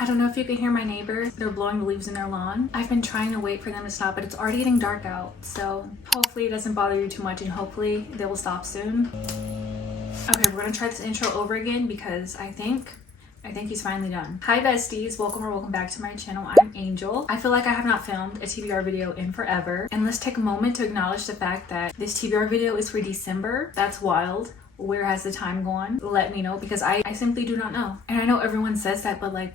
I don't know if you can hear my neighbors. They're blowing the leaves in their lawn. I've been trying to wait for them to stop, but it's already getting dark out. So hopefully it doesn't bother you too much and hopefully they will stop soon. Okay, we're gonna try this intro over again because I think he's finally done. Hi besties, welcome back to my channel. I'm Angel. I feel like I have not filmed a TBR video in forever. And let's take a moment to acknowledge the fact that this TBR video is for December. That's wild. Where has the time gone? Let me know because I simply do not know. And I know everyone says that, but like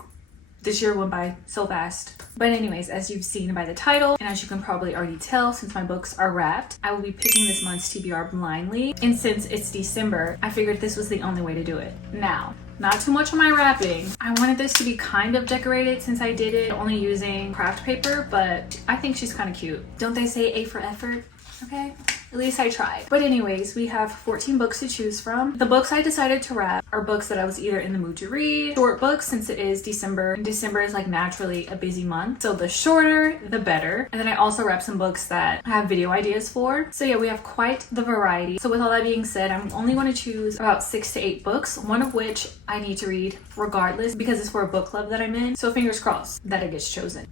this year went by so fast. But anyways, as you've seen by the title, and as you can probably already tell since my books are wrapped, I will be picking this month's TBR blindly. And since it's December, I figured this was the only way to do it. Now, not too much on my wrapping. I wanted this to be kind of decorated since I did it only using craft paper, but I think she's kind of cute. Don't they say A for effort? Okay, at least I tried. But anyways, we have 14 books to choose from. The books I decided to wrap are books that I was either in the mood to read, short books since it is December, and December is like naturally a busy month. So the shorter, the better. And then I also wrapped some books that I have video ideas for. So yeah, we have quite the variety. So with all that being said, I'm only going to choose about 6 to 8 books, one of which I need to read regardless because it's for a book club that I'm in. So fingers crossed that it gets chosen.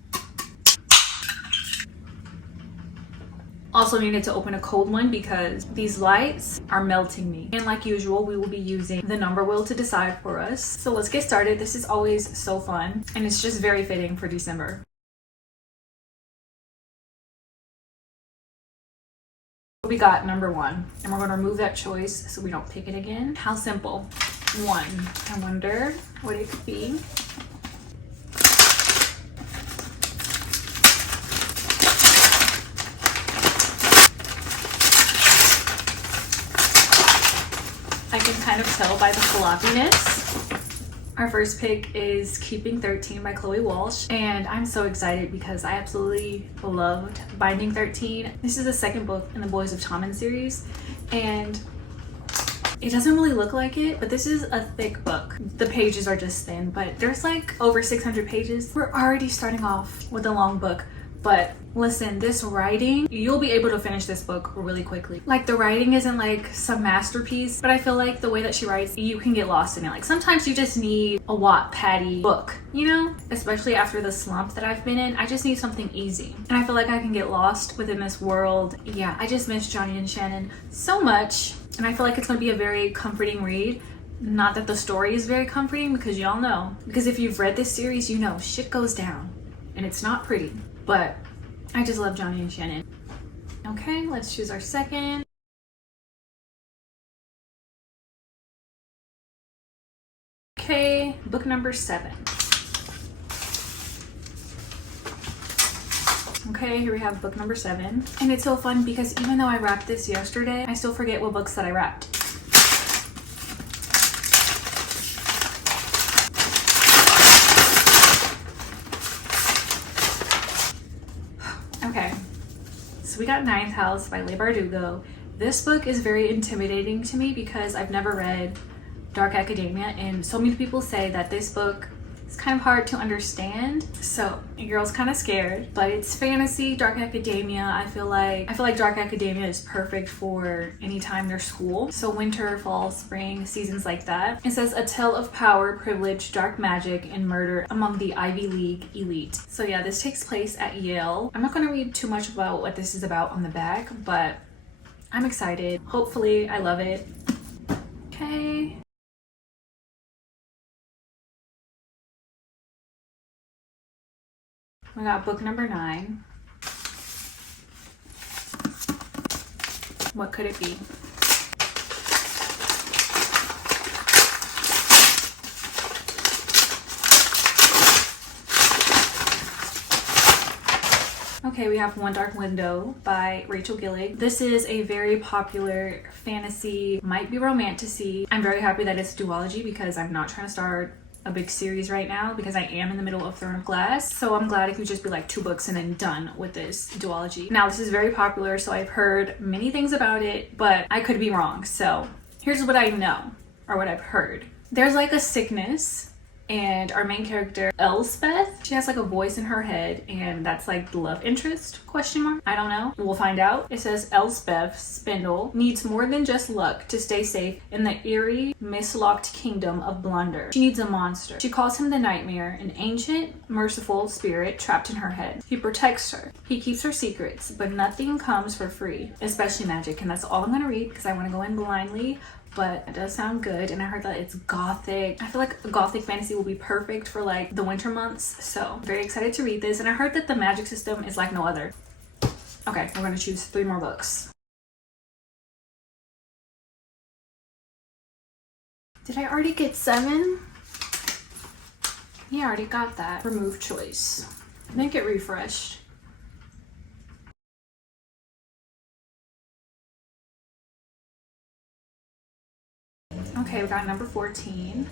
Also needed to open a cold one because these lights are melting me. And like usual, we will be using the number wheel to decide for us. So let's get started. This is always so fun and it's just very fitting for December. We got number 1 and we're going to remove that choice so we don't pick it again. How simple. 1. I wonder what it could be. I can kind of tell by the floppiness. Our first pick is Keeping 13 by Chloe Walsh, and I'm so excited because I absolutely loved Binding 13. This is the second book in the Boys of Tommen series, and it doesn't really look like it, but this is a thick book. The pages are just thin, but there's like over 600 pages. We're already starting off with a long book. But listen, this writing, you'll be able to finish this book really quickly. Like the writing isn't like some masterpiece, but I feel like the way that she writes, you can get lost in it. Like sometimes you just need a Wattpad-y book, you know? Especially after the slump that I've been in, I just need something easy. And I feel like I can get lost within this world. Yeah, I just miss Johnny and Shannon so much. And I feel like it's gonna be a very comforting read. Not that the story is very comforting because y'all know. Because if you've read this series, you know shit goes down and it's not pretty. But I just love Johnny and Shannon. Okay, let's choose our second. Okay, book number 7. Okay, here we have book number 7. And it's so fun because even though I wrapped this yesterday, I still forget what books that I wrapped. Okay, so we got Ninth House by Leigh Bardugo. This book is very intimidating to me because I've never read Dark Academia, and so many people say that this book is kind of hard to understand. So your girl's kind of scared, but it's fantasy, Dark Academia. I feel like Dark Academia is perfect for any time there's school. So winter, fall, spring, seasons like that. It says a tale of power, privilege, dark magic, and murder among the Ivy League elite. So yeah, this takes place at Yale. I'm not going to read too much about what this is about on the back, but I'm excited. Hopefully I love it. Okay. We got book number 9. What could it be? Okay, we have One Dark Window by Rachel Gillig. This is a very popular fantasy, might be romantasy. I'm very happy that it's a duology because I'm not trying to start a big series right now because I am in the middle of Throne of Glass. So I'm glad it could just be like 2 books and then done with this duology. Now this is very popular, so I've heard many things about it, but I could be wrong. So here's what I know, or what I've heard. There's like a sickness And our main character, Elspeth, she has like a voice in her head, and that's like the love interest, question mark? I don't know. We'll find out. It says Elspeth Spindle needs more than just luck to stay safe in the eerie, mislocked kingdom of Blunder. She needs a monster. She calls him the Nightmare, an ancient, merciful spirit trapped in her head. He protects her. He keeps her secrets, but nothing comes for free, especially magic. And that's all I'm gonna read because I want to go in blindly, but it does sound good. And I heard that it's gothic. I feel like gothic fantasy will be perfect for like the winter months, so I'm very excited to read this. And I heard that the magic system is like no other. Okay, we're gonna choose 3 more books. Did I already get 7? Yeah, I already got that. Remove choice. I think it refreshed. Okay, we got number 14.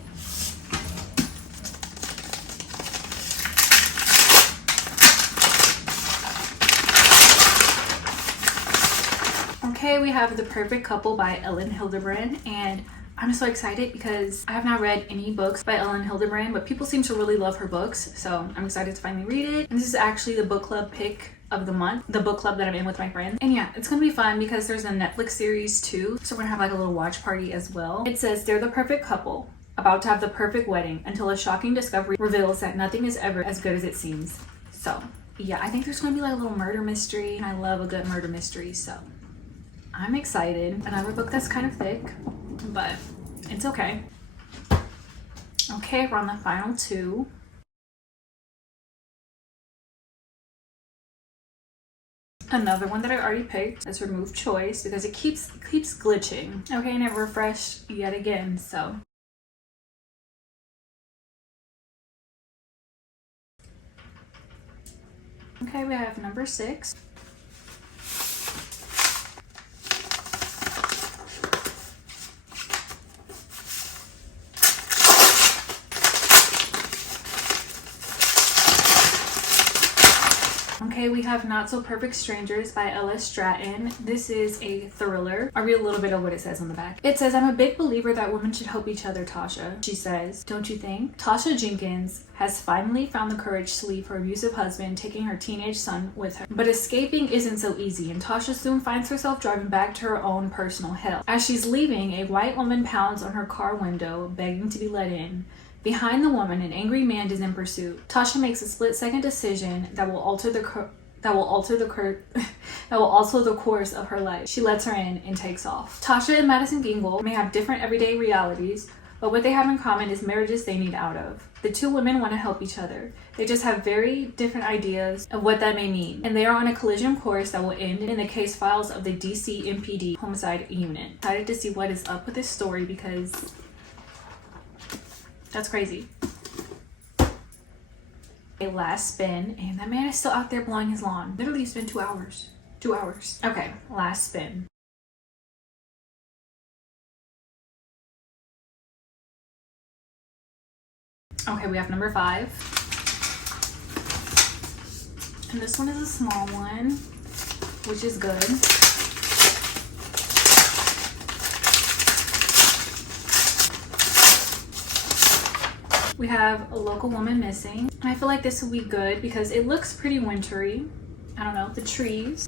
Okay, we have The Perfect Couple by Ellen Hildebrand, and I'm so excited because I have not read any books by Ellen Hildebrand, but people seem to really love her books, so I'm excited to finally read it. And this is actually the book club pick of the month, the book club that I'm in with my friends. And yeah, it's gonna be fun because there's a Netflix series too, so we're gonna have like a little watch party as well. It says they're the perfect couple, about to have the perfect wedding, until a shocking discovery reveals that nothing is ever as good as it seems. So yeah, I think there's gonna be like a little murder mystery, and I love a good murder mystery, so I'm excited. Another book that's kind of thick, but it's okay. Okay, we're on the final 2. Another one that I already picked is Remove Choice because it keeps glitching. Okay, and it refreshed yet again, so. Okay, we have number 6. Okay, we have Not So Perfect Strangers by L.S. Stratton. This is a thriller. I'll read a little bit of what it says on the back. It says, I'm a big believer that women should help each other, Tasha. She says, don't you think? Tasha Jenkins has finally found the courage to leave her abusive husband, taking her teenage son with her. But escaping isn't so easy, and Tasha soon finds herself driving back to her own personal hell. As she's leaving, a white woman pounds on her car window, begging to be let in. Behind the woman, an angry man is in pursuit. Tasha makes a split-second decision that will alter the course of her life. She lets her in and takes off. Tasha and Madison Gingle may have different everyday realities, but what they have in common is marriages they need out of. The 2 women want to help each other. They just have very different ideas of what that may mean, and they are on a collision course that will end in the case files of the DC MPD homicide unit. Excited to see what is up with this story because that's crazy. A last spin, and that man is still out there blowing his lawn. Literally, it's been 2 hours. 2 hours. Okay, last spin. Okay, we have number 5. And this one is a small one, which is good. We have A Local Woman Missing. And I feel like this will be good because it looks pretty wintry. I don't know, the trees.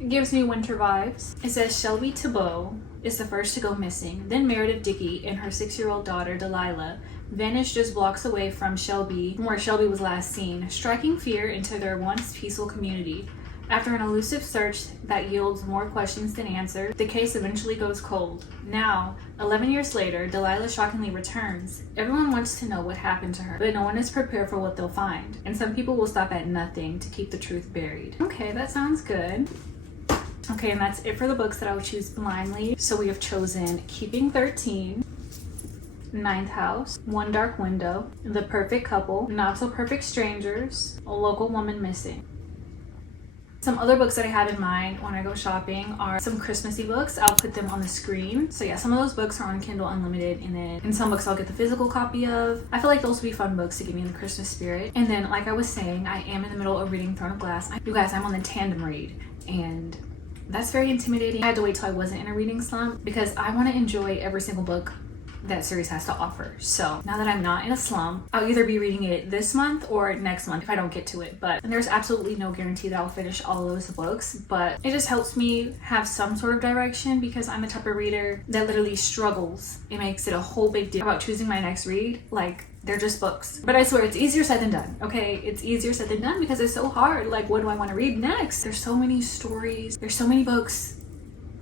It gives me winter vibes. It says Shelby Thibault is the first to go missing. Then Meredith Dickey and her 6-year-old daughter, Delilah, vanished just blocks away from where Shelby was last seen, striking fear into their once peaceful community. After an elusive search that yields more questions than answers, the case eventually goes cold. Now, 11 years later, Delilah shockingly returns. Everyone wants to know what happened to her, but no one is prepared for what they'll find. And some people will stop at nothing to keep the truth buried. Okay, that sounds good. Okay, and that's it for the books that I would choose blindly. So we have chosen Keeping 13, Ninth House, One Dark Window, The Perfect Couple, Not So Perfect Strangers, A Local Woman Missing. Some other books that I have in mind when I go shopping are some Christmassy books. I'll put them on the screen. So yeah, some of those books are on Kindle Unlimited, and then in some books I'll get the physical copy of. I feel like those will be fun books to get me in the Christmas spirit. And then, like I was saying, I am in the middle of reading Throne of Glass. You guys, I'm on the tandem read, and that's very intimidating. I had to wait till I wasn't in a reading slump because I want to enjoy every single book that series has to offer. So now that I'm not in a slump, I'll either be reading it this month or next month if I don't get to it. But there's absolutely no guarantee that I'll finish all those books, but it just helps me have some sort of direction because I'm the type of reader that literally struggles. It makes it a whole big deal about choosing my next read. Like, they're just books. But I swear it's easier said than done, okay? It's easier said than done because it's so hard. Like, what do I want to read next? There's so many stories, there's so many books,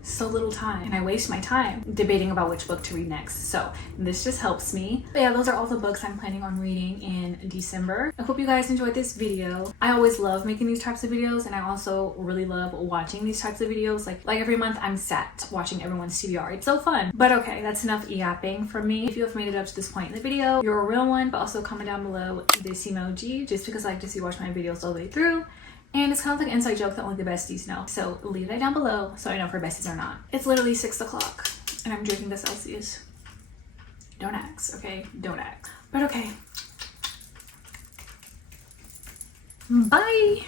so little time, and I waste my time debating about which book to read next. So this just helps me. But yeah, those are all the books I'm planning on reading in December. I hope you guys enjoyed this video. I always love making these types of videos, and I also really love watching these types of videos. Like every month I'm sat watching everyone's TBR. It's so fun. But okay, that's enough yapping from me. If you have made it up to this point in the video, you're a real one. But also comment down below this emoji, just because I like to see you watch my videos all the way through. And it's kind of like an inside joke that only the besties know. So leave that down below so I know if we're besties or not. It's literally 6 o'clock and I'm drinking the Celsius. Don't ask, okay? Don't ask. But okay. Bye.